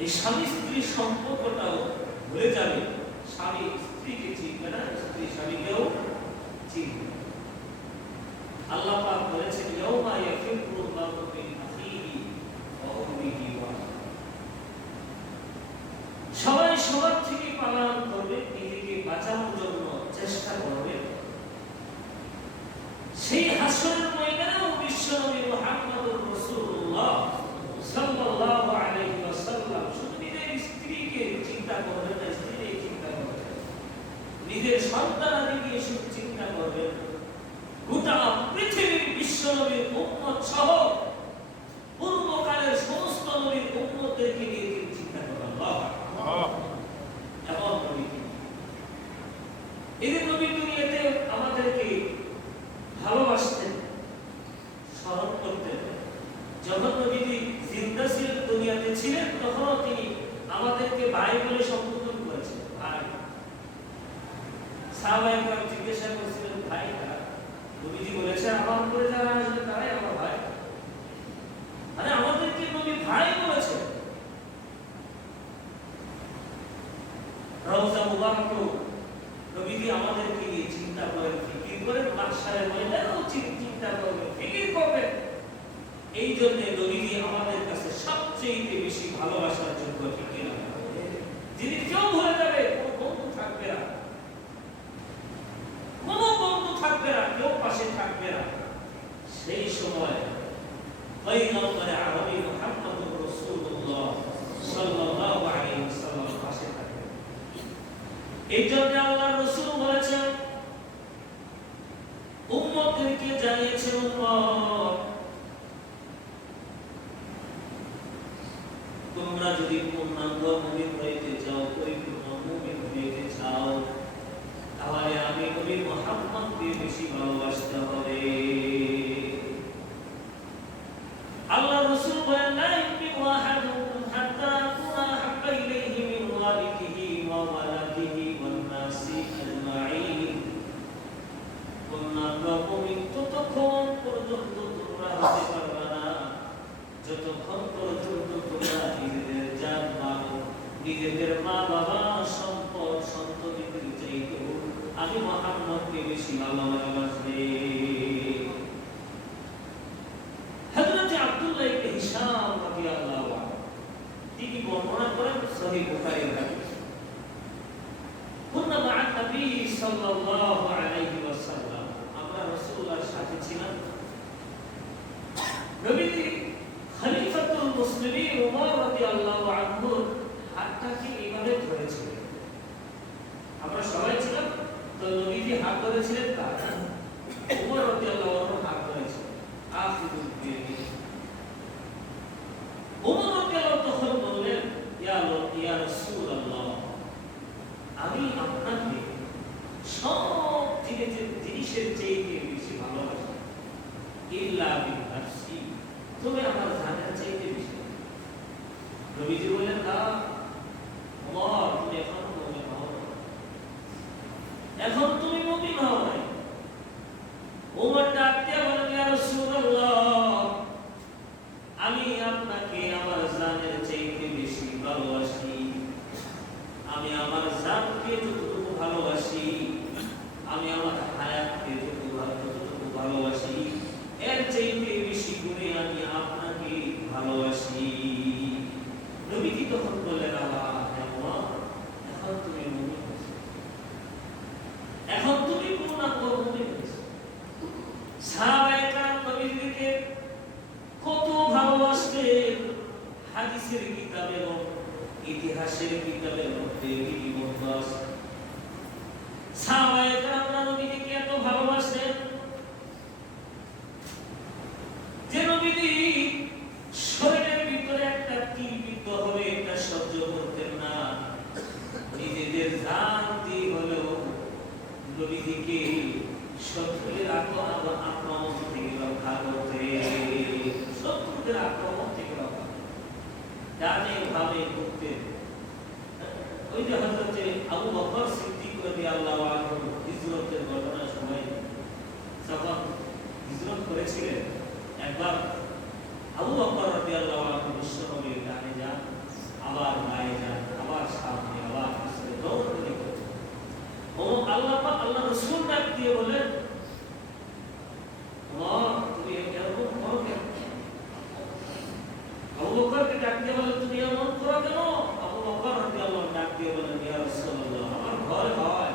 এই স্বামী স্ত্রীর সম্পর্কটাও ভুলে যাবে স্বামী স্ত্রীকে চিনবে না, স্ত্রী স্বামীকেও চিনবে। আল্লাহ পাক বলেছেন ইয়াউমা ইয়াফিরুল মারউ মিন আখিহি ওয়া উম্মিহি ওয়া সবাই সবার থেকে পালান করবে, নিজেকে বাঁচানোর জন্য চেষ্টা করবে। সেই হাসরের ময়দানেও বিশ্বনবী মুহাম্মদুর রাসূলুল্লাহ সাল্লাল্লাহু আলাইহি ওয়াসাল্লাম শুধু নিজের স্ত্রীকে চিন্তা করবেন না, স্ত্রীকে চিন্তা করবেন, নিজের সন্তানাদিকে শুধু চিন্তা করবেন, গোটা পৃথিবীর বিশ্বনবীর উম্মত সহ পূর্বকালের সমস্ত নবীর উম্মতদেরকে নিয়ে তিনি চিন্তা করবেন। আল্লাহ এমন নবী, এই নবী দুনিয়াতে আমাদেরকে ভালোবাসতেন, স্মরণ করতেন। যখন নবীজি জিন্দা ছিলেন, দুনিয়াতে ছিলেন, তখনও তিনি আমাদেরকে ভাই বলে সম্বোধন করেছেন। ভাই, সাহাবায়ে কেরাম জিজ্ঞাসা করেছিলেন ভাই কারা? নবীজি বলেছেন আমার উপরে যারা আসবে তারাই আমার ভাই। মানে আমাদেরকে নবী ভাই বলেছেন। রওজা মুবারক নবীজি আমাদেরকে নিয়ে চিন্তা করেন, ফিকির করেন, মাহশারের ময়দানেও চিন্তা করবেন, ফিকির করবেন। এই জন্য নবীজি আমাদের কাছে সবচেয়ে বেশি ভালোবাসার যোগ্য, ঠিক না? যিনি কেউ ভুলে যাবে, কোনো বন্ধু থাকবে না, কোনো বন্ধু থাকবে না, কেউ পাশে থাকবে না। সেই সময় পয়গম্বর আরবি মুহাম্মদুর রাসূলুল্লাহ সাল্লাল্লাহু আলাইহি ওয়াসাল্লাম পাশে থাকবেন। এই জন্য আল্লাহর রাসূল বলেছেন, উম্মতদেরকে জানিয়েছেন, উম্মত তোমরা যদি পূর্ণাঙ্গ মুমিন হইতে চাও, পরিপূর্ণ মুমিন হইতে চাও, তাহলে আমি নবী মুহাম্মদকে বেশি ভালোবাসতে হবে। আল্লাহ রাসূল বলেন, লা ইউমিনু আহাদুকুম হাত্তা আকুনা হাব্বা ইলাইহি মিন ওয়ালিদিহি ওয়া ওয়ালাদিহি ওয়ান নাসি আজমাইন। পূর্ণাঙ্গ মুমিন ততক্ষণ পর্যন্ত তোমরা হতে পারবে না যতক্ষণ পর্যন্ত তোমরা নিজেদের জান মাল, নিজেদের মা বাবা, সম্পদ, সন্ততিদের চাইতেও আমি মুহাম্মদকে বেশি ভালোবাসবে। হযরত আব্দুল্লাহ ইবনে হিশাম রাদিয়াল্লাহু আনহু তিনি বর্ণনা করেন সহিহ বুখারীর হাদিস, কুননা মা'আন নবী সাল্লাল্লাহু আলাইহি ওয়াসাল্লাম, আমরা রাসূলুল্লাহর সাথে ছিলাম। নবীজি খলিফাতুল মুসলিমিন ওমর রাদিয়াল্লাহু আনহু হাতটাকে এইভাবে ধরেছিলেন। আমরা সবাই ছিলাম, তো নবীজি হাত ধরেছিলেন কার? ওমর রাদিয়াল্লাহু আনহু হাত ধরেছিলেন। আখিরুল বিয়াদি ওমর রাদিয়াল্লাহু তখন বললেন, ইয়া রাসূলুল্লাহ, আমি আপনাকে সব জিনিসের চাইতে বেশি ভালোবাসি, ইল্লা বিনাফসি, তবে আমার জানের চাইতে বেশি। নবীজি বললেন, না ওমর, তুমি এখন মুমিন হও না, এখন তুমি মুমিন হও নাই। ওমর ডাক দিয়ে বলেন, ইয়া রাসূলুল্লাহ, আমি আপনাকে আমার জানের চাইতে বেশি ভালোবাসি। আমি আমার জানকে যতটুকু ভালোবাসি, আমি আমার হায়াতকে যতটুকু ভালোবাসি, এর চাইতে বেশি গুণে আমি আপনাকে ভালোবাসি। নবীজি তখন বললেন, এখন তুমি মুমিন হয়েছো, এখন তুমি পূর্ণাঙ্গ মুমিন হয়েছো। সাহাবায়ে কেরাম নবীজিকে কত ভালোবাসতেন, হাদিসের কিতাবে এবং ইতিহাসের কিতাবের মধ্যে লিপিবদ্ধ আছে। সাহাবায়ে কেরাম নবীজিকে এত ভালোবাসতেন যে নবীজি শরীরের ভিতরে একটা তীর বিদ্ধ হলে এটা সহ্য করতেন না, নিজেদের জান দিয়ে হলেও নবীজিকে শত্রুদের আক্রমণ থেকে রক্ষা করতে, শত্রুদের আক্রমণ থেকে রক্ষা করতে ডানে ভাবে করতেন। ওই যে হযরত আবু বকর সিদ্দিক রাদিয়াল্লাহু আনহু হিজরতের ঘটনার সময় যখন হিজরত করেছিলেন, একবার আবু বকর রাদিয়াল্লাহু আনহু বিশ্বনবীর ডানে যান, আবার বায়ে যান, আবার সামনে, আবার পিছনে দৌড়াদৌড়ি করতেন। আল্লাহ পাক আল্লাহ রাসূল ডাক দিয়ে বলেন, তুমি এরকম করো কেন? আবু বকরকে ডাক দিয়ে বলেন, তুমি এমন করো কেন? আবু বকর রাদিয়াল্লাহু ডাক দিয়ে বলেন, ইয়া রাসূলুল্লাহ, আমার ভয় হয়,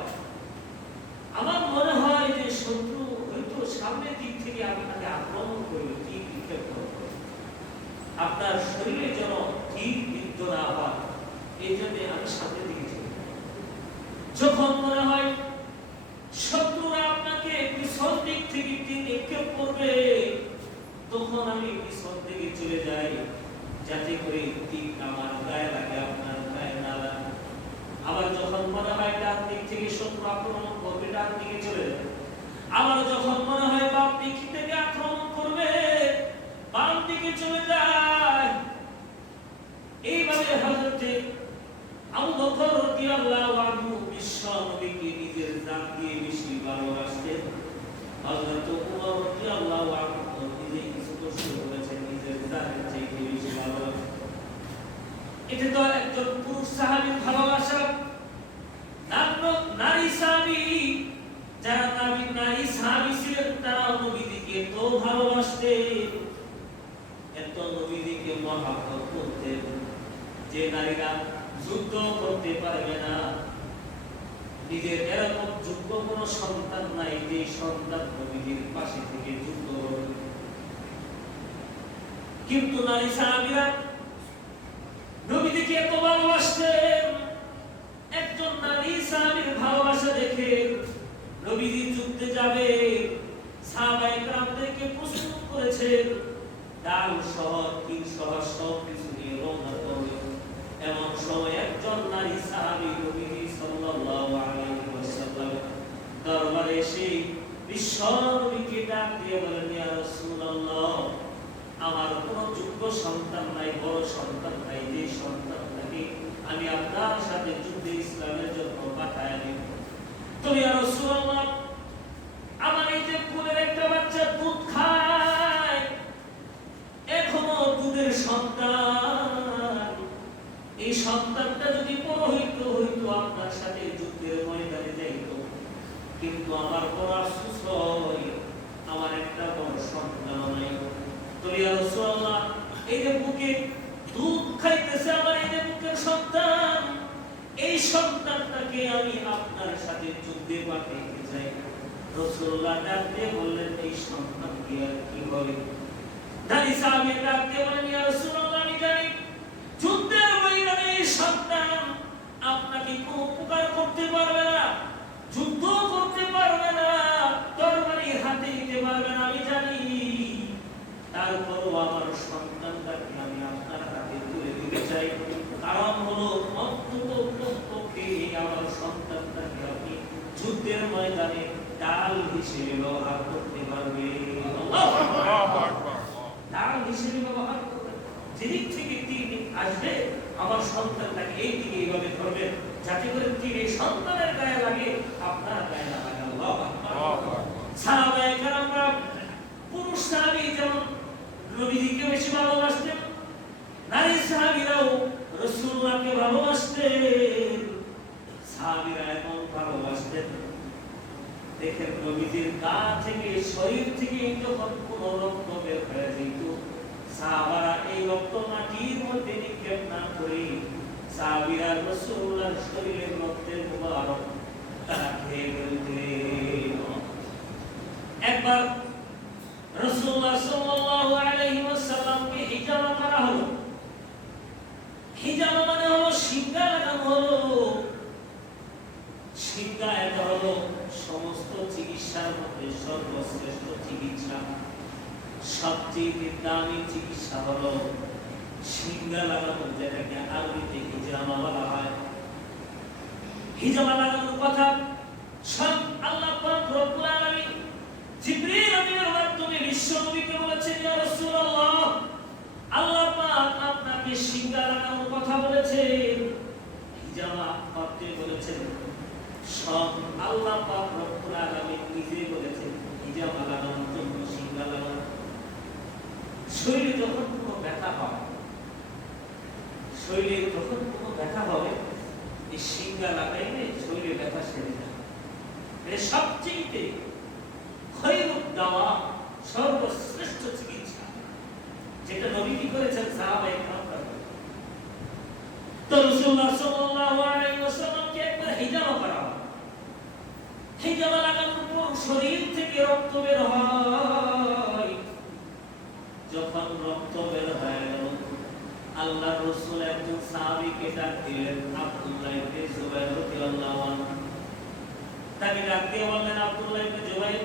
আমার মনে হয় যে শত্রু হয়তো সামনের দিক থেকে আপনাকে আক্রমণ করবে, ঠিক নিক্ষেপ করবে, আপনার শরীরে যেন ঠিক বিদ্ধ না হয়, এই জন্য আমি সামনের দিকে চলি। যখন মনে হয় শত্রুরা আপনাকে পিছন দিক থেকে নিক্ষেপ করবে, তখন আমি পিছন দিকে চলে যাই, যাতে করে তীর আমার গায়ে লাগে, আপনার গায়ে না লাগে। আবার যখন মনে হয় ডান দিক থেকে শত্রু আক্রমণ করবে, ডান দিকে চলে যায়। আবার যখন মনে হয় বাম দিক থেকে আক্রমণ করবে, বাম দিকে চলে যায়। এইভাবে হযরত আবু বকর রাদিয়াল্লাহু আনহু বিশ্ব নবীকে নিজের জান দিয়ে বেশি ভালোবাসতেন। হযরত উমর রাদিয়াল্লাহু আনহু নিজে কিছু কষ্ট করেছেন, নিজের জানের চাইতে বেশি ভালোবাসতেন। এটা তো একজন পুরুষ সাহাবীর ভালোবাসা। নারী সাহাবী, যারা নারী সাহাবী ছিলেন, তারা নবীকে তো ভালোবাসতেন, এত নবীকে মহব্বত করতেন যে নারীরা যুদ্ধ করতে পারবে না, নিজের এরকম যোগ্য কোনো সন্তান নাই যে সন্তান নবীর পাশে থেকে যুদ্ধ করবে। কিন্তু নারী সাহাবীরা নবীকে এত ভালোবাসতেন, একজন নারী সাহাবীর ভালোবাসা দেখে নবীজি যুদ্ধে যাবে, সাহাবায়ে কেরামদেরকে প্রস্তুত করেছেন, ডাল সহ তীর সহ সব কিছু নিয়ে রওনা করবে। এমন সময় একজন নারী সাহাবী নবীজি সাল্লাল্লাহু আলাইহি ওয়াসাল্লাম দরবারে এসে বিশ্ব নবীকে ডাক দিয়ে বলেন, ইয়া রাসূলুল্লাহ, আমার কোনো যোগ্য সন্তান নাই, বড় সন্তান নাই, যে সন্তানটাকে আমি আপনার সাথে যুদ্ধে ইসলামের জন্য পাঠায় দিব। তো ইয়া রাসূলুল্লাহ, আমার এই যে কোলের একটা বাচ্চা দুধ খায়, এখনো দুধের সন্তান, এই সন্তানটা যদি বড় হইতো আপনার সাথে যুদ্ধের ময়দানে যাইতো, কিন্তু আমার বড় আফসোস হয়, আমার একটা বড় সন্তান নাই। তো ইয়া রাসূলুল্লাহ, এই যে বুকে দুধ খাইতেছে আমার এই যে বুকের সন্তান, এই সন্তানটাকে আমি আপনার সাথে যুদ্ধে পাঠাইতে চাই। রাসূলুল্লাহ ডাক দিয়ে বললেন, এই সন্তান কি আর কি হবে? নারী সাহাবী ডাক দিয়ে বলেন, ইয়া রাসূলুল্লাহ, আমি জানি যুদ্ধের ময়দানে এই সন্তান আপনাকে কোনো উপকার করতে পারবে না, যুদ্ধ করতে পারবে না, তরবারি হাতে নিতে পারবে না, আমি জানি। তারপরও আমার সন্তানটাকে আমি আপনার হাতে তুলে দিতে চাই, কারণ হলো অন্ততপক্ষে আমার সন্তানটাকে আপনি যুদ্ধের ময়দানে ডাল হিসেবে ব্যবহার করতে পারবেন। আল্লাহু আকবার। ডাল হিসেবে ব্যবহার করবেন, যেদিক থেকে তীর আসবে আমার সন্তানটাকে এই দিকে এইভাবে ধরবেন, যাতে করে তীর এই সন্তানের গায়ে লাগে, আপনার গায়ে না লাগে। আল্লাহু আকবার। সাহাবায়ে কেরামরা, পুরুষ সাহাবী যেমন নবীকে বেশি ভালোবাসতেন, নারী সাহাবীরাও রাসূলুল্লাহকে ভালোবাসতেন। সাহাবীরা এমন ভালোবাসতেন, দেখেন নবীজির গা থেকে, শরীর থেকে যখন কোন রক্ত বের হয়ে যেত, সাহাবারা এই রক্ত মাটির মধ্যে নিক্ষেপ না করে সাহাবীরা রাসূলুল্লাহর শরীরের রক্তের মুবারক তারা খেয়ে ফেলতেন। একবার রাসূলুল্লাহ সাল্লাল্লাহু আলাইহি ওয়াসাল্লামকে হিজামা করা হলো। হিজামা মানে হলো শিঙ্গা লাগানো হলো। শিঙ্গা এটা হলো সমস্ত চিকিৎসার মধ্যে সর্বশ্রেষ্ঠ চিকিৎসা, সবচেয়ে দামি চিকিৎসা হলো শিঙ্গা লাগানো, যেটাকে আরবিতে হিজামা বলা হয়। হিজামা লাগানোর কথা সব আল্লাহ পাক রব্বুল আলামিন জিবরীল আমিনের মাধ্যমে বিশ্ব নবীকে বলেছেন, ইয়া রাসূলুল্লাহ, আল্লাহ পাক আপনাকে শিঙ্গা লাগানোর কথা বলেছেন, হিজামা করতে বলেছেন। সব আল্লাহ পাক রব্বুল আলামিন নিজে বলেছেন হিজামা লাগানোর জন্য, শিঙ্গা লাগানো। শরীরে যখন কোনো ব্যথা হয়, শরীরে যখন কোনো ব্যথা হবে, এই শিঙ্গা লাগাইলে শরীরে ব্যথা সেরে যায়। এটা সবচেয়ে খৈরুদ দাওয়া, সর্বশ্রেষ্ঠ চিকিৎসা, যেটা নবী কি করেছেন সাহাবায়ে কেরাম। তো রাসূলুল্লাহ সাল্লাল্লাহু আলাইহি ওয়াসাল্লামকে একবার হিজামা করা হয়। হিজামা লাগানোর পর শরীর থেকে রক্ত বের হয়। যখন রক্ত বের হয় আল্লাহর রাসূল একজন সাহাবীকে ডাক দিলেন, আব্দুল্লাহ ইবনে জুবাইর রাদিয়াল্লাহু আনহু। তাকে ডাক দিয়ে বললেন, আব্দুল্লাহ ইবনে জুবাইর,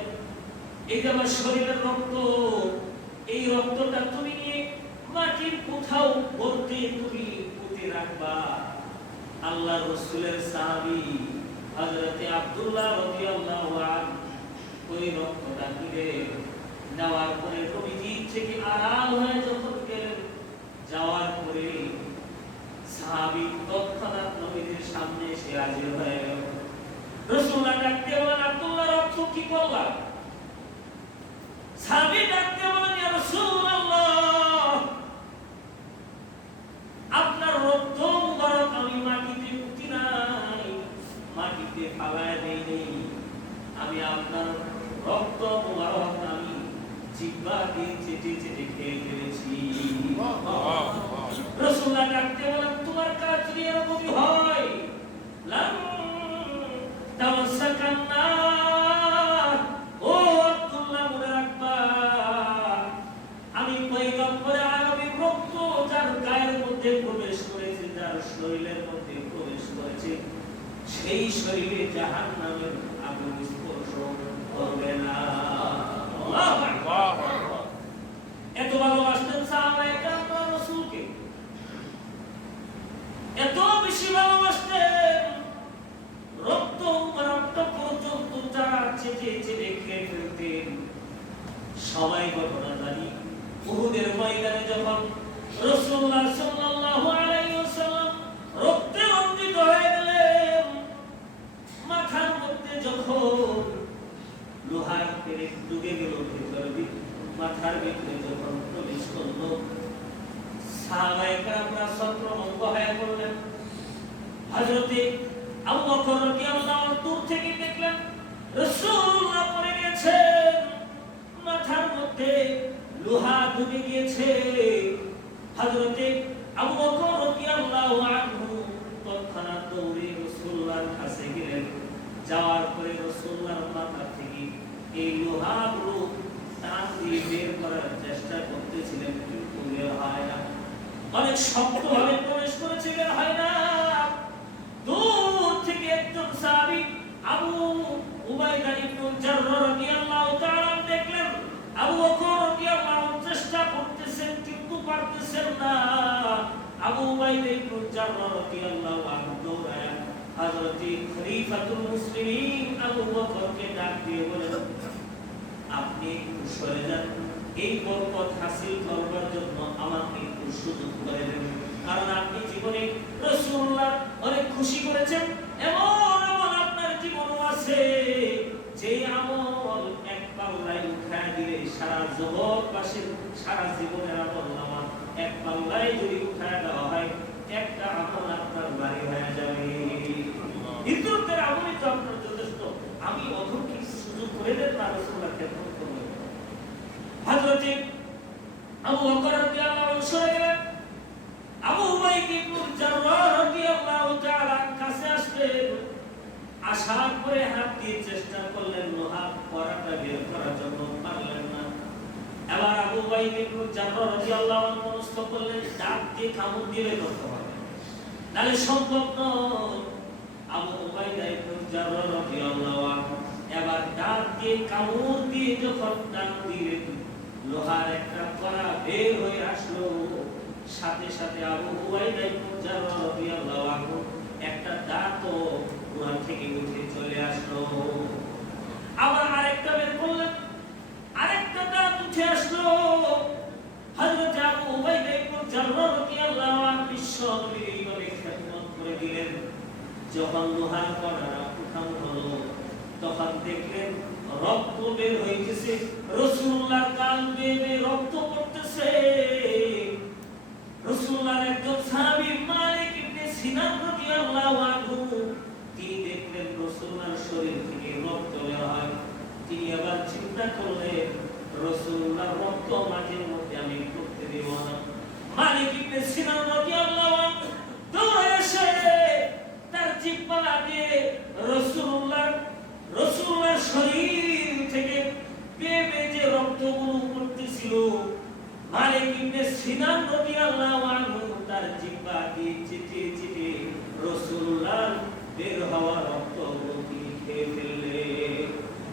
এই যে আমার শরীরের রক্ত, এই রক্তটা তুমি নিয়ে মাটির কোথাও গর্তে তুমি পুঁতে রাখবা। আল্লাহর রাসূলের সাহাবী হযরত আব্দুল্লাহ রাদিয়াল্লাহু আনহু ওই রক্তটা তুলে নেওয়ার পরে নবীজি থেকে আড়াল হয়ে যখন গেলেন, যাওয়ার পরে সাহাবী তৎক্ষণাৎ নবীজির সামনে এসে হাজির হয়ে গেল। রাসূলুল্লাহ ডাকতে বলেন, আব্দুল্লাহ রক্ত কি করলা? সাহাবী ডাকতে বলেন, ইয়া রাসূলুল্লাহ, আপনার রক্ত মুবারক আমি মাটিতে পুঁতি নাই, মাটিতে ফালায় দেই নাই, আমি আপনার রক্ত মুবারক আমি জিহ্বা দিয়ে চেটে চেটে খেয়ে ফেলেছি। রাসূলুল্লাহ ডাকতে বলেন, তোমার কাজ যদি এরকমই হয়, লাম তাওসাকান নার, ও আব্দুল্লাহ মনে রাখবা, আমি পয়গম্বর আরবীর রক্ত যার গায়ের মধ্যে প্রবেশ করেছে, যার শরীরের মধ্যে প্রবেশ করেছে, সেই শরীরে জাহান্নামের আগুন স্পর্শ করবে না। আল্লাহু আকবার। এত ভালোবাসতেন সাহাবায়ে কেরাম রাসূলকে, এত বেশি ভালোবাসতেন, রক্ত পর্যন্ত যারা চেটে চেটে খেয়ে ফেলতেন। সবাই ঘটনা জানি, উহুদের ময়দানে যখন রাসূলুল্লাহ সাল্লাল্লাহু আলাইহি ওয়াসাল্লাম রক্তে রঞ্জিত হয়ে গেলেন, মাথার মধ্যে যখন লোহার পেরেক ঢুকে গেল ভিতরে, মাথার ভিতরে যখন প্রবেশ করলো, সাহাবায়ে কেরামরা ছত্রভঙ্গ হয়ে পড়লেন। হযরতে আবু বকর রাদিয়াল্লাহু আনহু দূর থেকে দেখলেন রাসূলুল্লাহ পড়ে গেছেন, মাথার মধ্যে লোহা ঢুকে গিয়েছে। হযরতে আবু বকর রাদিয়াল্লাহু আনহু তৎক্ষণাৎ দৌড়ে রাসূলুল্লাহর কাছে গেলেন। যাওয়ার পরে রাসূলুল্লাহর মাথা থেকে এই লোহাগুলো টান দিয়ে বের করার চেষ্টা করতেছিলেন, কিন্তু বের হয় না। অনেক শক্তভাবে প্রবেশ করেছে, বের হয় না। দূর থেকে একজন সাহাবী আবু উবাইদা ইবনে জাররাহ রাদিয়াল্লাহু তাআলা দেখলেন আবু বকর রাদিয়াল্লাহু আনহু চেষ্টা করতেছেন কিন্তু পারতেছেন না। আবু উবাইদা ইবনে জাররাহ রাদিয়াল্লাহু আনহু দৌড়ায় হযরত খলিফাতুল মুসলিমিন আবু বকরকে ডাক দিয়ে বলেন, আপনি একটু সরে যান, এই বরকত হাসিল করবার জন্য আমাকে একটু সুযোগ করে দেন, কারণ আপনি জীবনে রাসূলুল্লাহ অনেক খুশি করেছেন। এমন আমল আপনার জীবনও আছে যে আমল এক পাল্লায় উঠায় দিলে সারা জগৎবাসীর সারা জীবনের আমল নামা এক পাল্লায় যদি উঠায় দেওয়া হয়, একটা আমল আপনার বাড়ি হয়ে যাবে। ইতরদের আমলই তো আপনার যথেষ্ট, আমি অধমকে সুযোগ করে দেন না রাসূলুল্লাহ ক্ষেত্রে করব। হযরত আবু বকর রাদিয়াল্লাহু আনহু সরে গেলেন। আবু উবাইদা ইবনে জাররাহ রাদিয়াল্লাহু তাআলা কাছে আসলেন, আসার পরে হাত দিয়ে চেষ্টা করলেন লোহা পরাটা বের করার জন্য, পারলেন না। এবার আবু উবাইদা ইবনে জাররাহ রাদিয়াল্লাহু আনহু মনস্থ করলেন, দাঁত দিয়ে কামড় দিয়ে করতে হবে, নাহলে সম্ভব নয়। আবু উবাইদা ইবনে জাররাহ রাদিয়াল্লাহু আনহু এবার দাঁত দিয়ে কামড় দিয়ে যখন টান দিলেন, লোহার একটা পরা বের হয়ে আসলো। সাথে সাথে আবু উবাইদা ইবনে জাররাহ রাদিয়াল্লাহু আনহু একটা দাঁতও কুরআন থেকে উঠে চলে আসলো। আবার আরেকটা বের করলেন, আরেকটা দাঁত উঠে আসলো। হযরত আবু উবাইদা ইবনে জাররাহ রাদিয়াল্লাহু আনহু বিশ্বনবীর এইভাবে খেদমত করে দিলেন। যখন লোহার পরাটা উঠানো হলো, তখন দেখলেন রক্ত বের হইতেছে, রাসূলুল্লাহর গাল বেয়ে রক্ত পড়তেছে। রাসূলুল্লাহর একজন সাহাবী মালিক ইবনে সিনান রাদিয়াল্লাহু আনহু তিনি দেখলেন রাসূলুল্লাহর শরীর থেকে রক্ত বের হয়। তিনি আবার চিন্তা করলেন রাসূলুল্লাহর রক্ত মাঝে মধ্যে আমি করতে দেব না। মালিক ইবনে সিনান রাদিয়াল্লাহু আনহু দৌড়ে এসে তার জিহ্বা দিয়ে রাসূলুল্লাহর শরীর থেকে বেয়ে যে রক্তগুলো পড়তেছিল, মালিক ইবনে সিনান রাদিয়াল্লাহু আনহু তার জিহ্বা দিয়ে চিটিয়ে চিটিয়ে রাসূলুল্লাহর বের হওয়া রক্তগুলো তিনি খেয়ে ফেললেন।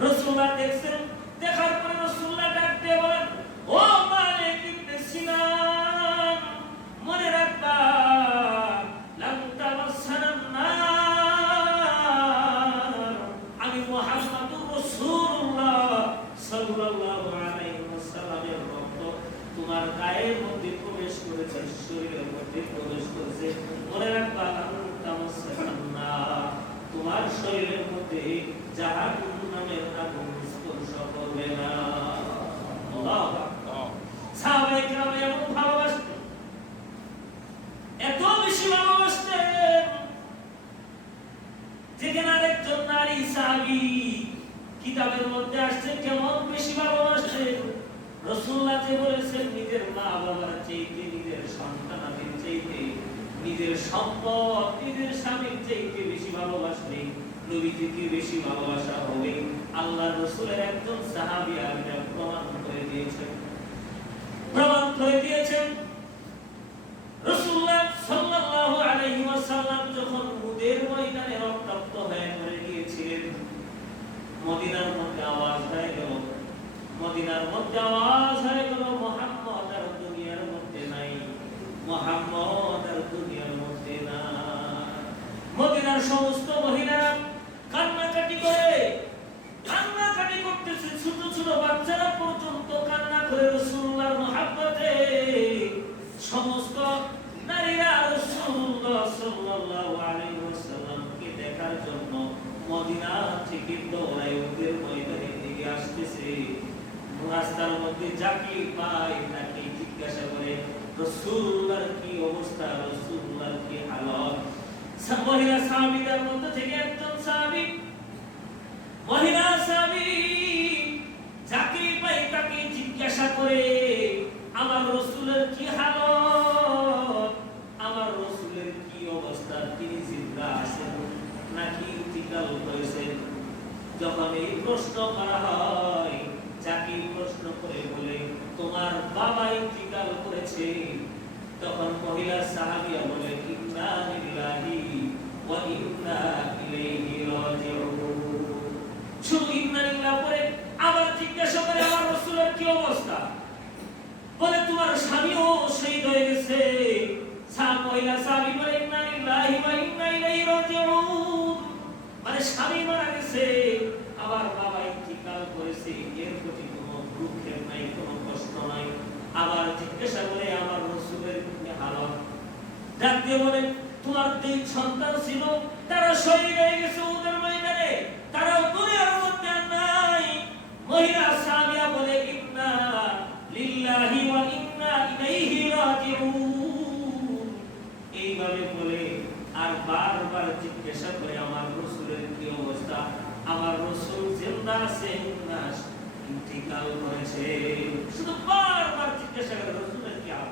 রাসূলুল্লাহ দেখছেন, দেখার পরে রাসূলুল্লাহ ডাক দিয়ে বলেন, ও মালিক ইবনে সিনান, মনে রাখবা লাম তামাসসানান নার, আমি মুহাম্মাদুর রাসূলুল্লাহ সাল্লাল্লাহু আলাইহি ওয়াসাল্লামের রক্ত তোমার গায়ের মধ্যে প্রবেশ করেছে, শরীরের মধ্যে প্রবেশ করেছে। মনে রাখবা লাম তামাসসানান নার, তোমার শরীরের মধ্যে জাহান্নামের আগুন স্পর্শ করবে না। আল্লাহু আকবার। সাহাবায়ে কেরাম এমন ভালোবাসতেন, এত বেশি ভালোবাসতেন, যেখানে আরেকজন নারী সাহাবী কিতাবের মধ্যে আসছে কেমন বেশি ভালোবাসতেন। রাসূলুল্লাহ যে বলেছেন নিজের মা বাবার চাইতে, নিজের সন্তানাদের চাইতে, নিজের সম্পদ, নিজের স্বামীর চাইতে বেশি ভালোবাসলে নবী থেকে বেশি ভালোবাসা হবে। আল্লাহর রাসূলের একজন সাহাবী আগে প্রমাণ করে দিয়েছেন। রাসূলুল্লাহ সাল্লাল্লাহু আলাইহি ওয়াসাল্লাম যখন উহুদের ময়দানে রক্তাক্ত হয়ে মরে গিয়েছিলেন, মদিনার মধ্যে আওয়াজ হয়ে গেল, মুহাম্মদ আর দুনিয়ার মধ্যে নাই, মুহাম্মদ আর দুনিয়ার মধ্যে নাই। মদিনার সমস্ত মহিলারা কান্নাকাটি করতেছে, ছোট ছোট বাচ্চারা পর্যন্ত কান্না করে রাসূলুল্লাহর মহব্বতে। সমস্ত নারীরা রাসূলুল্লাহ সাল্লাল্লাহু আলাইহি ওয়াসাল্লামকে দেখার জন্য মদিনা থেকে দৌড়ায় ওদের ময়দানে দিকে আসতেছে। রাস্তার মধ্যে যাকে পায় তাকে জিজ্ঞাসা করে রাসূলুল্লাহর কি অবস্থা, রাসূলুল্লাহর কি হালত। মহিলা সাহাবীদের মধ্যে থেকে একজন সাহাবী, মহিলা সাহাবী যাকে পায় তাকে জিজ্ঞাসা করে আমার রাসূলের কি হালত, আমার রাসূলের কি অবস্থা, তিনি জিন্দা আছেন নাকি ইন্তিকাল করেছেন। যখন এই প্রশ্ন করা হয়, যাকে প্রশ্ন করে বলে তোমার বাবা ইন্তিকাল করেছে, তখন মহিলা সাহাবীয়া বলে ইন্না লিল্লাহি ওয়া ইন্না ইলাইহি রাজিউন। শুধু ইন্না লিল্লাহ পরে আবার জিজ্ঞাসা করে আমার রাসূলের কি অবস্থা, বলে তোমার স্বামীও শহীদ হয়ে গেছে। মহিলা সাহাবী বলে ইন্না লিল্লাহি ওয়া ইন্না ইলাইহি রাজিউন, মানে স্বামী মারা গেছে, আবার বাবা ইন্তিকাল করেছে, এর প্রতি কোনো দুঃখের নাই, কোনো কষ্ট নাই। আবার জিজ্ঞাসা করে আমার রাসূলের কি হালত, ডাক দিয়ে বলে তোমার দুই সন্তান ছিল, তারা শহীদ হয়ে গেছে উহুদের ময়দানে, তারাও দুনিয়ার মধ্যে নাই। মহিলা সাহাবীয়া বলে ইন্না লিল্লাহি ওয়া ইন্না ইলাইহি রাজিউন। এইভাবে বলে আর বারবার জিজ্ঞাসা করে আমার রাসূলের কি অবস্থা, আমার রাসূল জিন্দা আছেন না ইন্তিকাল করেছে। শুধু বারবার জিজ্ঞাসা করে রাসূলের কি হাল।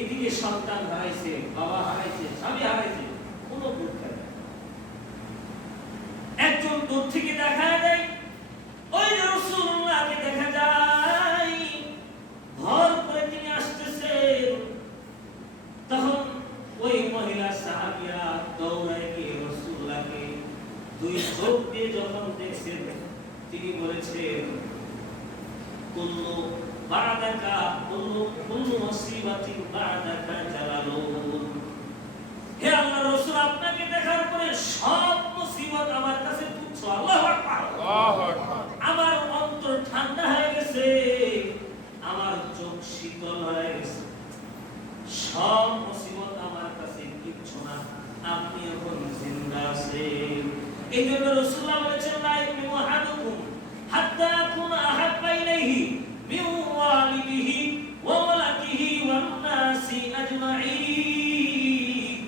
এদিকে সন্তান হারাইছে, বাবা হারাইছে, স্বামী হারাইছে, কোনো দুঃখ নেই। একজন দূর থেকে দেখা যায়, ওই যে রাসূলুল্লাহকে দেখা যায় ভর করে তিনি আসতেছেন। তখন ওই মহিলা সাহাবীয়া দৌড়ায় গিয়ে রাসূলুল্লাহকে দুই চোখ দিয়ে যখন দেখছেন, তিনি বলেছেন কুল্লু বাদাকা কুল্লু মুসিবাতিন বাদাকা জালালুন। হে আল্লাহর রাসূল, আপনাকে দেখার পরে সব মুসিবত আমার কাছে তুচ্ছ। আল্লাহু আকবার, আল্লাহু আকবার। আমার অন্তর ঠান্ডা হয়ে গেছে, আমার চোখ শীতল হয়ে গেছে, সব মুসিবত আমার কাছে কিচ্ছু না, আপনি এখন জিন্দা আছেন। এইজন্য রাসূলুল্লাহ বলেছেন লা ইউমিনু আহাদুকুম হাত্তা আকুনা আহাব্বা ইলাইহি মিন ওয়ালিদিহি ওয়া ওয়ালাদিহি ওয়ান নাসি আজমাইন।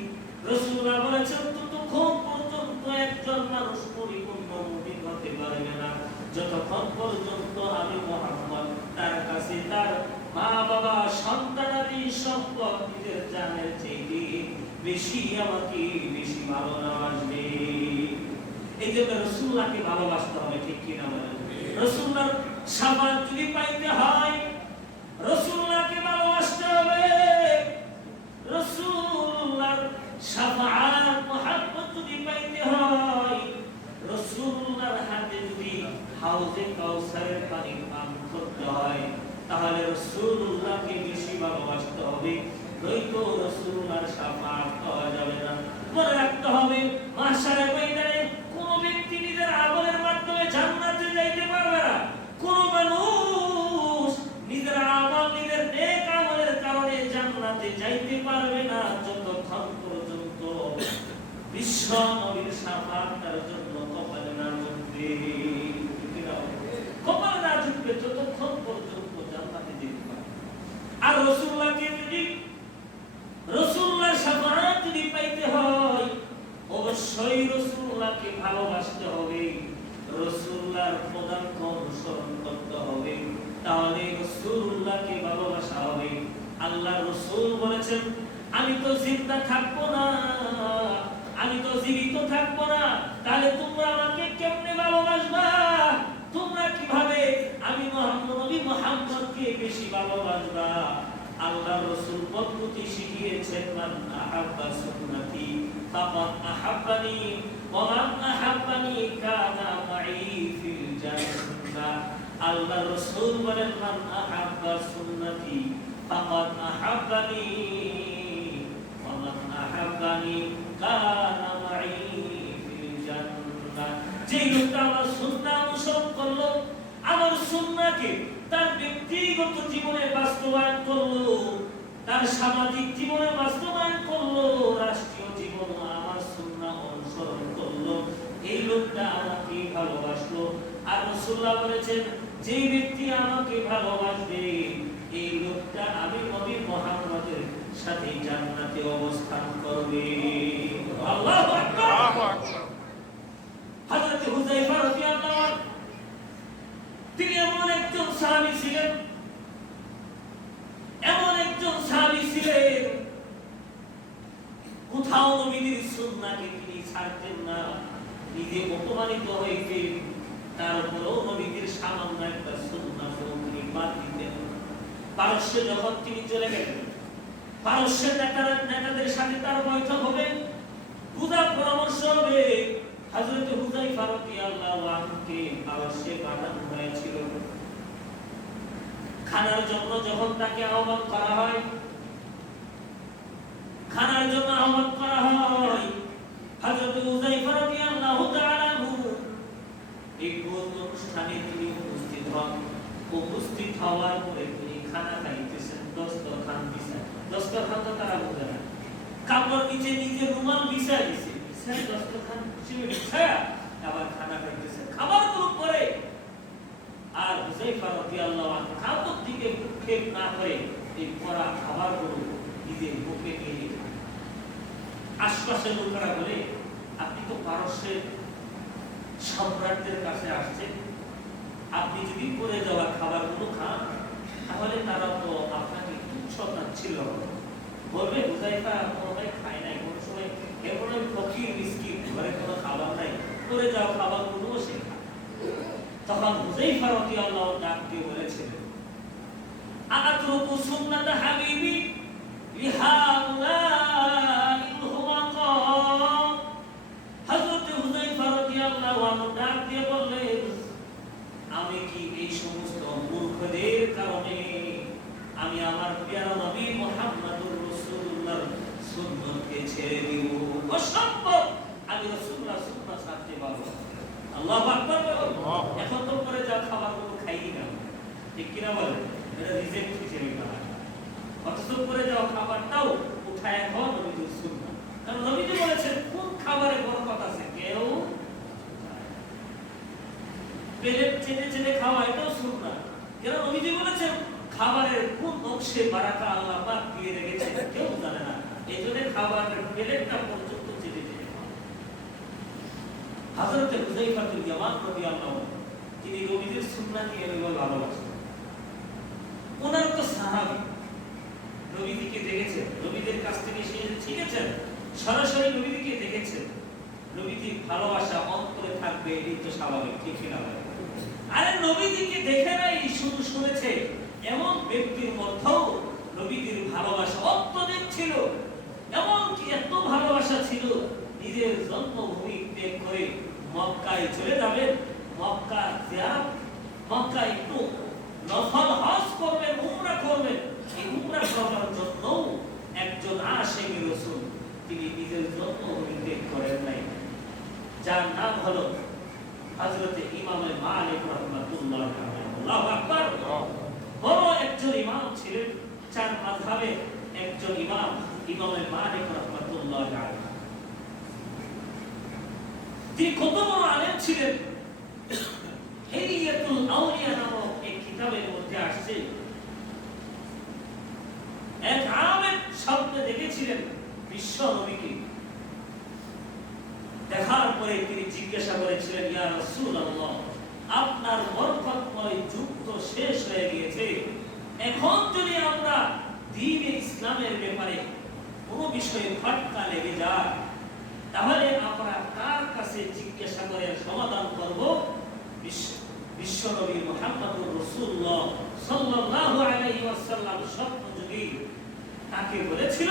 রাসূলুল্লাহ বলেছেন ততক্ষণ পর্যন্ত একজন মানুষ পরিপূর্ণ মুমিন হতে পারবে না জানের চাইতে বেশি আমাকে বেশি ভালোবাসবে। এই জন্য রাসূলুল্লাহকে ভালোবাসতে হবে, ঠিক কি না বলেন? রাসূলুল্লাহর শাফাআত যদি পাইতে হয় রাসূলুল্লাহকে ভালোবাসতে হবে। রাসূলুল্লাহর শাফাআত মুহাব্বত যদি পাইতে হয় রাসূলুল্লাহর হাতে যদি হাউজে কাউসারের পানি পান করতে হয় তাহলে রাসূলুল্লাহকে বেশি ভালোবাসতে হবে, নয়তো রাসূলুল্লাহর শাফাআত পাওয়া যাবে না। মনে রাখতে হবে মাহশারের ময়দানে কোন ব্যক্তি নিজের আমলের মাধ্যমে জান্নাতে যাইতে পারবে না। কোন মানুষ নিজের আমল নিজের নেক আমলের কারণে জান্নাতে যাইতে পারবে না যতক্ষণ পর্যন্ত বিশ্ব নবীর শাফাআত তার জন্য কপালে না জুটবে। কপালে না জুটবে যতক্ষণ পর্যন্ত জান্নাতে যেতে পারবে। আর রাসূলুল্লাহকে যদি রাসূলুল্লাহর শাফাআত যদি পাইতে হয় অবশ্যই রাসূলুল্লাহকে ভালোবাসতে হবে, রাসূলুল্লাহর পদাঙ্ক অনুসরণ করতে হবে, তাহলে রাসূলুল্লাহকে ভালোবাসা হবে। আল্লাহর রাসূল বলেছেন আমি তো জিন্দা থাকবো না, আমি তো জীবিত থাকবো না, তাহলে তোমরা আমাকে কেমনে ভালোবাসবা? তোমরা কিভাবে আমি নবী মুহাম্মদকে বেশি ভালোবাসবা? আল্লাহর রাসূল পদ্ধতি শিখিয়েছেন মান আহাব্বা সুন্নতি ফাকাদ আহাব্বানি ওয়া মান আহাব্বানি কানা মাই ফিল জান্নাহ। আল্লাহর রাসূল বলেন মান আহাব্বা সুন্নতি ফাকাদ আহাব্বানি ওয়া মান আহাব্বানি কানা মাই ফিল জান্নাহ। যে লোকটা আমার সুন্নাহ অনুসরণ করলো, আমার সুন্নাহকে তার ব্যক্তিগত জীবনে বাস্তবায়ন করলো, তার সামাজিক জীবনে বাস্তবায়ন করলো, রাষ্ট্রীয় জীবনে আমার সুন্নাহ অনুসরণ করলো, এই লোকটা আমাকে ভালোবাসলো। আর রাসূলুল্লাহ বলেছেন যে ব্যক্তি আমাকে ভালোবাসবে এই লোকটা আমি নবী মুহাম্মদের সাথে জান্নাতে অবস্থান করবে। আল্লাহু আকবার। হযরত হুযায়ফা রাদিয়াল্লাহু আনহু তিনি এমন একজন সাহাবী ছিলেন, এমন একজন সাহাবী ছিলেন কোথাও নবীর সুন্নাহকে তিনি ছাড়তেন না, নিজে অপমানিত হইতেন, তারপরেও নবীর সামান্য একটা সুন্নাহ তিনি বাদ দিতেন। পারস্যে যখন তিনি চলে গেলেন, পারস্যের নেতাদের সাথে তার বৈঠক হবে, পূজা পরামর্শ হবে। হযরত হুযায়ফা রাদিয়াল্লাহু আনহুকে পারস্যে পাঠানো হয়েছিল। খানার জন্য যখন তাকে আহ্বান করা হয়, খানার জন্য আহ্বান করা হয়, হযরত হুযায়ফা রাদিয়াল্লাহু তাআলা আনহু এই অনুষ্ঠানে তিনি উপস্থিত হন। উপস্থিত হওয়ার পরে তিনি খানা খাইতেছেন, দস্তরখান বিছায়। দস্তরখান তো তারা বোঝে না, কাপড় নিচে নিজে রুমাল বিছায় দিছে, বিছায় দস্তরখান বিছায় আবার খানা খাইতেছেন। খাবার গুলো পরে আর হুযায়ফা রাদিয়াল্লাহু আনহু কাপড় দিকে মুখে না করে এই পরা খাবারগুলো নিজের মুখে নিয়ে আশপাশের লোকেরা বলে আপনি তো পারস্যের সম্রাটদের কাছে আসছেন, আপনি যদি পরে যাওয়া খাবারগুলো খান তাহলে তারা তো আপনাকে তুচ্ছ ছিল বলবে হুযায়ফা কোনোভাবে খায় নাই, কোন সময় এমন ফকির মিসকিন ঘরে কোনো খাবার নাই, পরে যাওয়া খাবারগুলো সে খায়। তখন হুযায়ফা রাদিয়াল্লাহু ডাক দিয়ে বলেছিলেন আতরুকু সুন্নাত হাবিবি লিহাউলাইল হুমাকা। হযরত হুযায়ফা রাদিয়াল্লাহু আনহু ডাক দিয়ে বললেন আমি কি এই সমস্ত মূর্খদের কারণে আমি আমার প্রিয় নবী মুহাম্মদুর রাসূলুল্লাহর সুন্নাতকে ছেড়ে দিব? অসম্ভব, আমি রাসূলুল্লাহর সুন্নাত ছাড়তে পারবো না। আল্লাহু আকবার। এখন তো পরে যা খাবারগুলো খাই না, ঠিক কিনা বলেন? এটা রিজেক্ট হিসেবে খাওয়া, অথচ পরে যাওয়া খাবারটাও উঠায় এখন নবীর সুন্নাত। কারণ নবীজি বলেছেন কোন খাবারে বরকত আছে কেউ প্লেট চেটে চেটে খাওয়া এটাও সুন্নাত। কারণ নবীজি বলেছেন খাবারের কোন নকশে বারাকা আল্লাহ পাক দিয়ে রেখেছেন কেউ জানে না, এইজন্য খাবারের প্লেটটা পর্যন্ত চেটে চেটে খাওয়া। হযরত হুযায়ফা রাদিয়াল্লাহু আনহু তিনি নবীজির সুন্নাতকে এভাবে ভালোবাসেন। ওনার তো সাহাবী নবীজিকে দেখেছেন, নবীদের কাছ থেকে শিখেছেন, সরাসরি নবীজিকে দেখেছেন, নবীজির ভালোবাসা অন্তরে থাকবে, এই তো স্বাভাবিক, ঠিক না? আরে নবীজিকে দেখে নাই, শুধু শুনেছে, এমন ব্যক্তির মধ্যেও নবীজির ভালোবাসা অত্যধিক ছিল। এমনকি এত ভালোবাসা ছিল, নিজের জন্মভূমি ত্যাগ করে মক্কায় চলে যাবেন, মক্কা জিয়ারত, মক্কায় একটু নফল হজ করবেন, উমরা করবেন। এই উমরা করার জন্য একজন আশিকে রাসূল তিনি নিজের জন্মভূমি ত্যাগ করেন নাই, যার নাম হলো হযরত ইমাম মালিক রাহমাতুল্লাহ আলাইহি। আল্লাহু আকবার। বড় একজন ইমাম ছিলেন, চার মাযহাবে একজন ইমাম, ইমাম মালিক রাহমাতুল্লাহ আলাইহি। তিনি কত বড় আলেম ছিলেন, হিলিয়াতুল আউলিয়া নামক এক কিতাবের মধ্যে আসছে, এক আলেম স্বপ্নে দেখেছিলেন বিশ্ব নবীকে। দেখার পরে তিনি জিজ্ঞাসা করেছিলেন, ইয়া রাসূলুল্লাহ, আপনার বরকতময় যুগ তো শেষ হয়ে গিয়েছে, এখন যদি আমরা দ্বীন ইসলামের ব্যাপারে কোনো বিষয়ে খটকা লেগে যায়, তাহলে আমরা কার কাছে জিজ্ঞাসা করে সমাধান করব? বিশ্বনবী মুহাম্মদুর রাসূলুল্লাহ সাল্লাল্লাহু আলাইহি ওয়াসাল্লাম স্বপ্নযোগে তাকে বলেছিল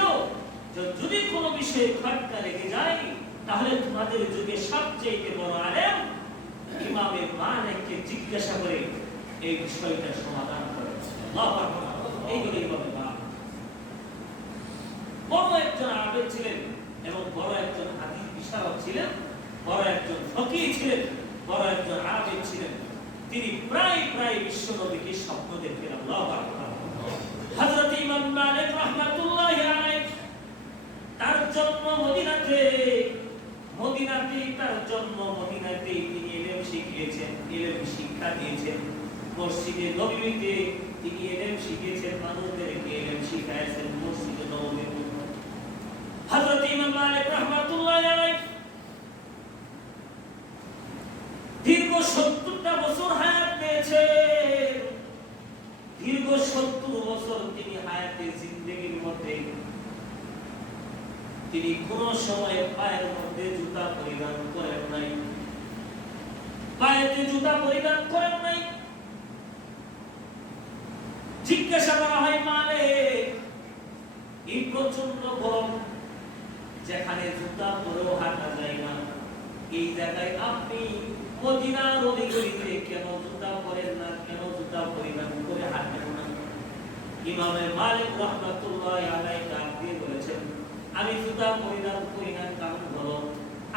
যে যদি কোনো বিষয়ে খটকা লেগে যায়, তাহলে তোমাদের যুগে সবচেয়ে বড় আলেম ইমামে মালিককে জিজ্ঞাসা করে এই বিষয়টা সমাধান করে। আল্লাহু আকবার। এইগুলো ইমামে মালিক বড় একজন আলেম ছিলেন এবং বড় একজন হাদিস বিশারদ ছিলেন, বড় একজন ফকিহ ছিলেন, বড় একজন আলেম ছিলেন। তিনি প্রায় প্রায় বিশ্ব নবীকে স্বপ্ন দেখতেন। আল্লাহু আকবার। হযরত ইমাম মালিক রাহমাতুল্লাহি আলাইহি তার জন্ম মদিনাতে, তার জন্ম মদিনাতে তিনি ইলম শিখিয়েছেন, ইলম শিক্ষা দিয়েছেন। মসজিদে নববীতে তিনি ইলম শিখিয়েছেন, মানুষদেরকে ইলম শিখাইছেন মসজিদে নববীতে। হযরত ইমাম মালিক রাহমাতুল্লাহি আলাইহি দীর্ঘ 70টা বছর হায়াত পেয়েছেন। দীর্ঘ 70 বছর তিনি হায়াতে জিন্দেগির মধ্যে তিনি কোন সময় পায়ের মধ্যে জুতা পরিধান করেন নাই, পায়েতে জুতা পরিধান করেন নাই। জিজ্ঞাসা করা হয়, মালিক, এই প্রচন্ড গরম, যেখানে জুতা পরেও হাঁটা যায় না, এই জায়গায় আপনি মদিনার অলিগলিতে কেন জুতা পরেন না, কেন জুতা পরিধান করে হাঁটেন না? ইমাম মালিক রাহমাতুল্লাহি আলাইহি ডাক দিয়ে বলেছেন, আমি জুতা পরিধান করি না, কারণ হলো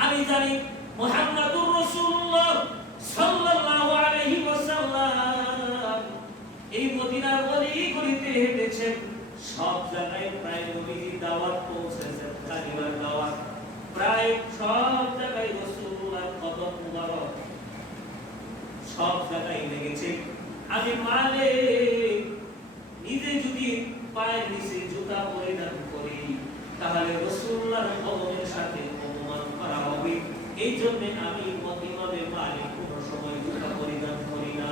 আমি জানি মুহাম্মদুর রাসূলুল্লাহ সাল্লাল্লাহু আলাইহি ওয়াসাল্লাম এই মদিনার অলিগলিতে হেঁটেছেন, সব জায়গায় প্রায় নবীর দাওয়াত পৌঁছেছেন, কালিমার দাওয়াত প্রায় সব জায়গায় রাসূলুল্লাহর কদম মুবারক সব জায়গায় লেগেছে। আমি মালিক নিজে যদি পায়ের নিচে জুতা পরিধান করি, তাহলে রাসূলুল্লাহর কদমের সাথে অপমান করা হবে, এই জন্য আমি ইমামে মালিক কোন সময় জুতা পরিধান করি না,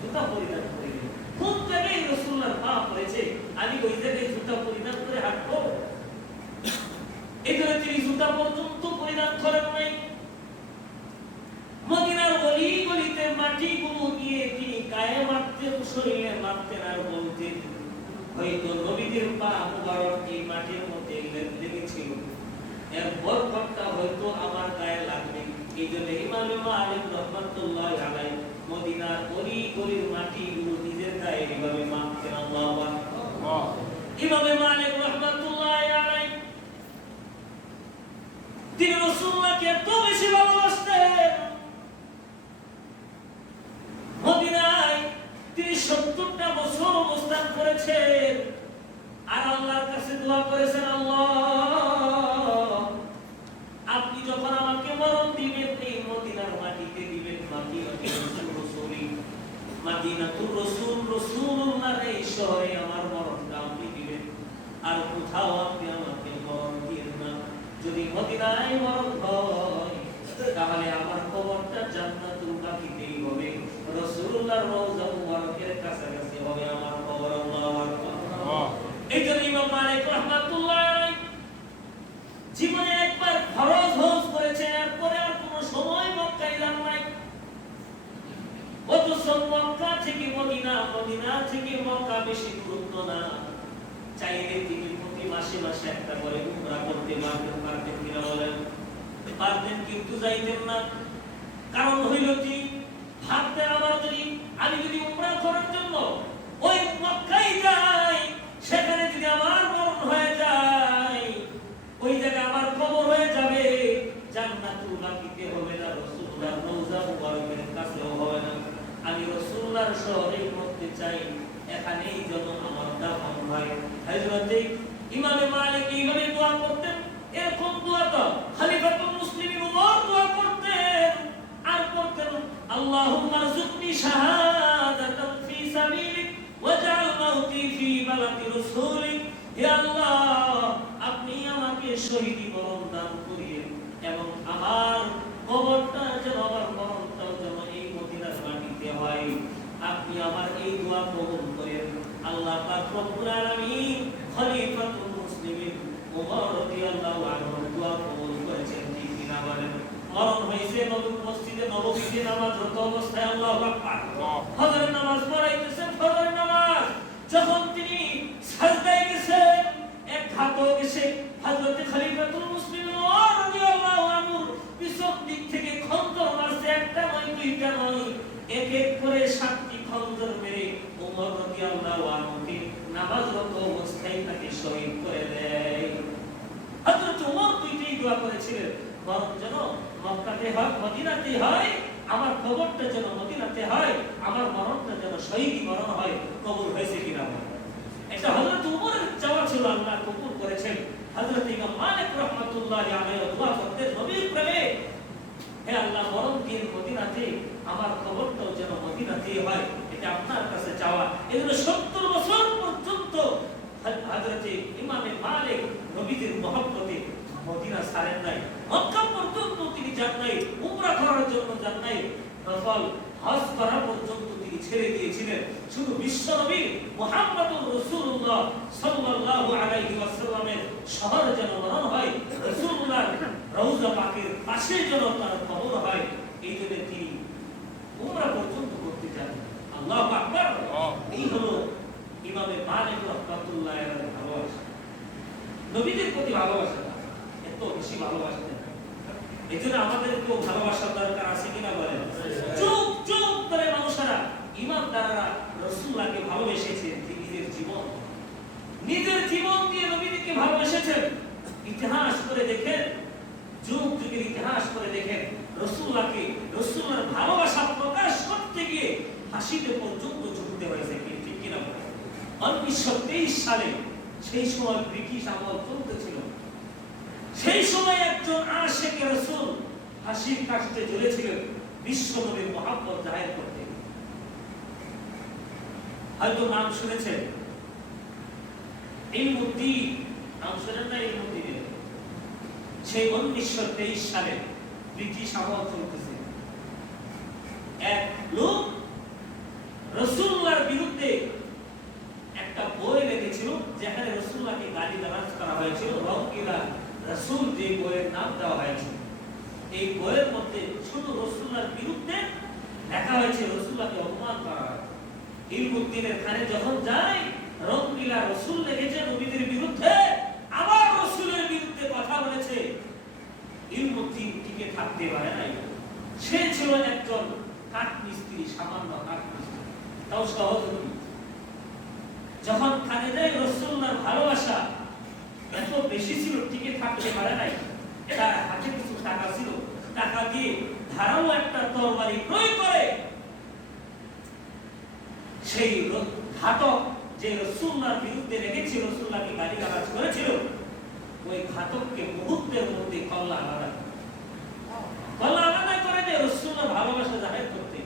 জুতা পরিধান করি না। কোন জায়গায় রাসূলুল্লাহর পা পড়েছে, আমি ওই জায়গায় জুতা পরিধান করে হাঁটবো? এই জন্য তিনি জুতা পর্যন্ত পরিধান করেন নাই। মদিনার অলিগলিতে মাটিগুলো নিয়ে তিনি গায়ে মারতেন, শরীরে মারতেন, আর বলতেন, হয়তো নবীদের পা মুবারক এই মাটির মধ্যে লেগেছিল, এর বরকতটা হয়তো আমার গায়ে লাগবে। এই জন্য ইমাম মালিক রাহমাতুল্লাহি আলাইহি মদিনার অলিগলির মাটিগুলো নিজের গায়ে এভাবে মারতেন। আল্লাহু আকবার। ইমাম মালিক রাহমাতুল্লাহি আলাইহি তিনি রাসূলুল্লাহকে এত বেশি ভালোবাসতেন, মদিনায় তিনি 70টা বছর অবস্থান করেছেন, আর আল্লাহর কাছে দোয়া করেছেন, আল্লাহ, আপনি যখন আমাকে মরণ দিবেন, এই মদিনার মাটিতে দিবেন, মাদিনাতুর রাসূল, রাসূলুল্লাহর এই শহরে আমার মরণটা আপনি দিবেন, আর কোথাও আপনি আমাকে মরণ দিবেন না। যদি মদিনায় মরণ হয়, তাহলে আমার কবরটা জান্নাতুল বাকিতেই হবে, রাসূলুল্লাহর রওজা মুবারকের কাছাকাছি হবে আমার কবর। আল্লাহু আকবার। থেকে মদিনা, মদিনা থেকে মক্কা বেশি দূরত্ব না। চাইলে তিনি প্রতি মাসে মাসে একটা করে উমরা করতে পারতেন কিনা বলেন? পারতেন, কিন্তু যাইতেন না। কারণ হইল কি, ভাবতেন আমি যদি উমরা করার জন্য ওই মক্কায় যাই, সেখানে যদি আমার মরণ হয়ে যায়, ওই জায়গায় আমার কবর হয়ে যাবে, জান্নাতুল বাকিতে হবে না, রাসূলুল্লাহর রওজা মুবারকের কাছেও হবে না। আমি রাসূলুল্লাহর শহরে করতে চাই, এখানেই যেন আমার দাফন হয়। হযরতে ইমামে মালিক এইভাবে দোয়া করতেন। এরকম দোয়া তো খলিফাতুল মুসলিমিন ওমর দোয়া করতেন, আর করতেন আল্লাহুম্মা রযুকনি শাহাদাতান ফি সাবিলিক ওয়াজআল মাউতি ফি বালাদি রাসূলিক। হে আল্লাহ, আপনি আমাকে শহীদি মরণ দান করিয়েন এবং আমার কবরটা যেন, আমার মরণটাও যেন এই মদিনার মাটিতে হয়। আপনি আমার এই দোয়া কবুল করেন। আল্লাহ পাক রব্বুল আলামিন খলিফাতুল মুসলিমিন ওমর রাদিয়াল্লাহু আনহু দোয়া কবুল করেছেন, ঠিক কিনা বলেন? মরণ হয়েছে নবী মসজিদে নববীতে নামাজরত অবস্থায়, আল্লাহু আকবার, ফজরের নামাজ পড়াইতেছেন। ফজরের নামাজ যখন তিনি সাজদায় গেছেন, এক ঘাতক এসে হযরত খলিফাতুল মুসলিমিন ওমর রাদিয়াল্লাহু আনহু পিছন দিক থেকে খঞ্জর মারছে। একটা নয়, দুইটা নয়, এক এক করে 7টি খঞ্জর মেরে ওমর রাদিয়াল্লাহু আনহুকে নামাজরত অবস্থায় তাকে শহীদ করে দেয়। হযরত ওমর দুইটাই দোয়া করেছিলেন, মরণ যেন মক্কাতে হয়, মদিনাতে হয়, আমার কবরটা যেন মদিনাতে হয়, আমার মরণটা যেন শহীদি মরণ হয়। কবুল হয়েছে কিনা? এটা হযরত ওমরের চাওয়া ছিল, আল্লাহ কবুল করেছেন। হযরত ইমাম মালিক রাহমাতুল্লাহি আলাইহি দোয়া করতেন নবীর প্রেমে, হে আল্লাহ, মরণ দিন মদিনাতে, আমার কবরটাও যেন মদিনাতে হয়, এটা আপনার কাছে চাওয়া। এজন্য 70 বছর পর্যন্ত হযরত ইমামে মালিক নবীর মহব্বতে মদিনা ছাড়েন নাই, মক্কা পর্যন্ত তিনি যান নাই, উমরা করার জন্য যান নাই, নফল হজ করা পর্যন্ত তিনি ছেড়ে দিয়েছিলেন। শুধু বিশ্বনবী মুহাম্মদুর রাসূলুল্লাহ সাল্লাল্লাহু আলাইহি ওয়াসাল্লামের শহর যেন মরণ হয়, রাসূলুল্লাহর রওজা পাকের পাশে যেন তার কবর হয়, এই জন্য তিনি উমরা পর্যন্ত করতে চান। আল্লাহু আকবার। এই হলো ইমামে মালিক রাহমাতুল্লাহি আলাইহির ভালোবাসা, নবীদের প্রতি ভালোবাসা, এত বেশি ভালোবাসা। এই জন্য আমাদেরকেও ভালোবাসার দরকার আছে কিনা বলেন? যুগ যুগ ধরে মানুষেরা, ইমানদাররা রাসূলুল্লাহকে ভালোবেসেছেন, নিজের জীবন দিয়ে নবীকে ভালোবেসেছেন। ইতিহাস করে দেখেন, যুগ যুগের ইতিহাস করে দেখেন, রাসূলুল্লাহকে, রাসূলুল্লাহর ভালোবাসা প্রকাশ করতে গিয়ে ফাঁসিতে পর্যন্ত ঝুঁকতে হয়েছে, ঠিক কিনা? 1923 সালে, সেই সময় ব্রিটিশ আমল চলতেছিল, সেই সময় একজন আশিকে রাসূল ফাঁসির কাষ্ঠে ঝুলেছিলেন বিশ্বনবীর মহব্বত জাহির করতে। হয়তো নাম শুনেছেন, ইলমুদ্দিন, নাম শুনেন না? ইলমুদ্দিনের সেই 1923 সালে ব্রিটিশ আমল চলতেছে, এক লোক রাসূলুল্লাহর বিরুদ্ধে একটা বই লিখেছিল, যেখানে রাসূলুল্লাহকে গালিগালাজ করা হয়েছিল। রঙ্গিলা রাসূল যে বইয়ের নাম দেওয়া হয়েছিল, এই বইয়ের মধ্যে শুধু রাসূলুল্লাহর বিরুদ্ধে লেখা হয়েছে, রাসূলুল্লাহকে অপমান করা হয়। ইলমুদ্দিনের খানে যখন যায়, রঙ্গিলা রাসূল লিখেছে নবীদের বিরুদ্ধে, আবার রাসূলের বিরুদ্ধে কথা বলেছে। ইলমুদ্দিন টিকে থাকতে পারে নাই। সে ছিল একজন কাঠ মিস্ত্রি, সামান্য কাঠ মিস্ত্রি, তাও সহজ নবী। যখন খানে যায়, রাসূলুল্লাহর ভালোবাসা এত বেশি ছিল, টিকে থাকতে পারে নাই। তার হাতে কিছু টাকা ছিল, টাকা দিয়ে ধারালো একটা তরবারি ক্রয় করে সেই ঘাতক যে রাসূলুল্লাহর বিরুদ্ধে রেখেছিল, রাসূলুল্লাহকে গালিগালাজ করেছিল, ওই ঘাতককে মুহূর্তের মধ্যে কল্লা আলাদা করে দেয় রাসূলুল্লাহর ভালোবাসা জাহির করতে।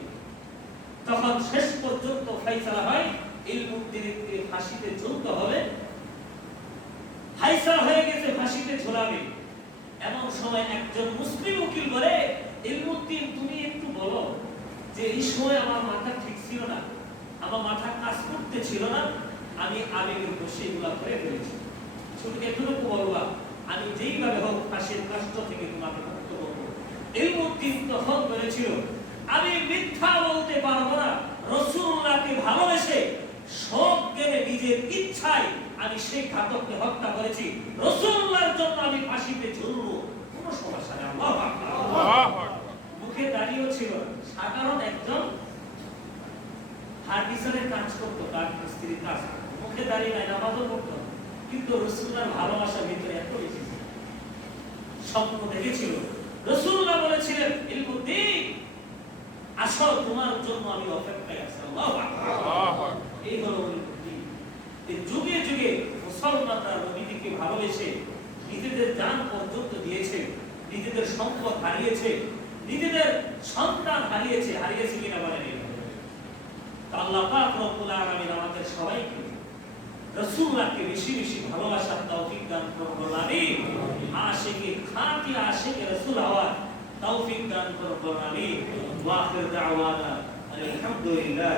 তখন শেষ পর্যন্ত ফয়সালা হয়, ইলমুদ্দিনকে ফাঁসিতে ঝুলতে হবে। ফয়সালা হয়ে গেছে, ফাঁসিতে ঝুলাবে। এমন সময় একজন মুসলিম উকিল বলে, ইলমুদ্দিন, তুমি একটু বলো যে এই সময় আমার মাথা ঠিক ছিল না, আমার মাথা কাজ করতে ছিল না, আমি আবেগের বসে এগুলা করে ফেলেছি। শুধু এতটুকু বলবা, আমি যেইভাবে হোক ফাঁসির কষ্ট থেকে তোমাকে মুক্ত করবো। ইলমুদ্দিন তখন বলেছিল, আমি মিথ্যা বলতে পারবো না, রাসূলুল্লাহকে ভালোবেসে সজ্ঞানে নিজের ইচ্ছায় আমি সেই ঘাতককে হত্যা করেছি, রাসূলুল্লাহর জন্য আমি ফাঁসিতে ঝুলবো, কোন সমস্যা নেই। আল্লাহু আকবার। মুখে দাঁড়িয়েও ছিল না। সাধারণ একজন হার্ডিসারের কাজ করতো, তার স্ত্রীর কাজ, মুখে দাঁড়িয়ে নাই, নামাজও করতো, কিন্তু রাসূলুল্লাহর ভালোবাসার ভিতরে এত বেশি ছিল। স্বপ্ন দেখেছিল, রাসূলুল্লাহ বলেছিলেন ইলমুদ্দিন আসো, তোমার জন্য আমি অপেক্ষায় আছি। আল্লাহু আকবার। এই হলো ইলমুদ্দিন। এই যুগে যুগে মুসলমানরা নবীকে ভালোবেসে নিজেদের জান পর্যন্ত দিয়েছে, নিজেদের সম্পদ হারিয়েছে, নিজেদের সন্তান হারিয়েছে। হারিয়েছে কিনা বলেন? আল্লাহ পাক রব্বুল আলামিন আমাদের সবাইকে রাসূলুল্লাহকে বেশি বেশি ভালোবাসার তৌফিক দান করুন। আমিন। আশিকে খাঁটি আশিকে রাসূল হওয়ার তৌফিক দান করুন। আমিন। ওয়া আখির দাওয়ানা আলহামদুলিল্লাহ।